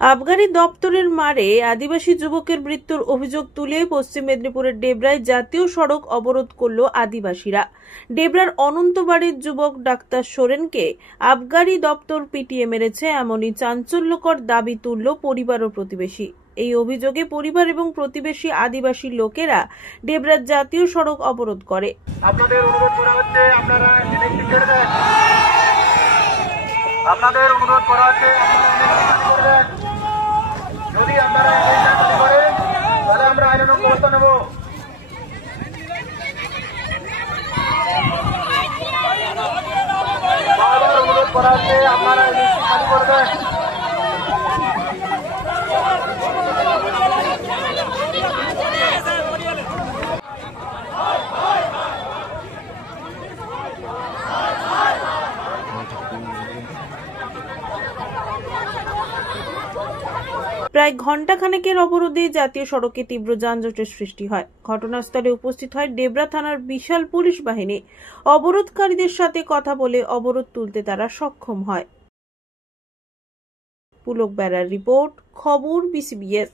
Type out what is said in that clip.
আবগারি দপ্তরের মারে আদিবাসী যুবকের মৃত্যুর অভিযোগ তুলে পশ্চিম মেদিনীপুরের ডেবরায় জাতীয় সড়ক অবরোধ করল আদিবাসীরা। ডেবরার অনন্তবাড়ির যুবক ডাক্তার সোরেনকে আবগারি দপ্তর পিটিয়ে মেরেছে, এমনই চাঞ্চল্যকর দাবি তুলল পরিবার ও প্রতিবেশী। এই অভিযোগে পরিবার এবং প্রতিবেশী আদিবাসী লোকেরা ডেবরার জাতীয় সড়ক অবরোধ করে। আপনাদের অনুরোধ করা হচ্ছে আপনারা ইলেকট্রিক ছেড়ে দেন। আপনাদের অনুরোধ করা হচ্ছে যদি আপনারা করেন তাহলে আমরা আইনানুগ ব্যবস্থা নেব। অনুরোধ করা হচ্ছে আপনারা ইলেকট্রিক খালি করে দেন। প্রায় ঘণ্টাখানেকের অবরোধে জাতীয় সড়কে তীব্র যানজটের সৃষ্টি হয়। ঘটনাস্থলে উপস্থিত হয় ডেবরা থানার বিশাল পুলিশ বাহিনী। অবরোধকারীদের সাথে কথা বলে অবরোধ তুলতে তারা সক্ষম হয়। পুলক বেড়ার রিপোর্ট, খবর BCBS।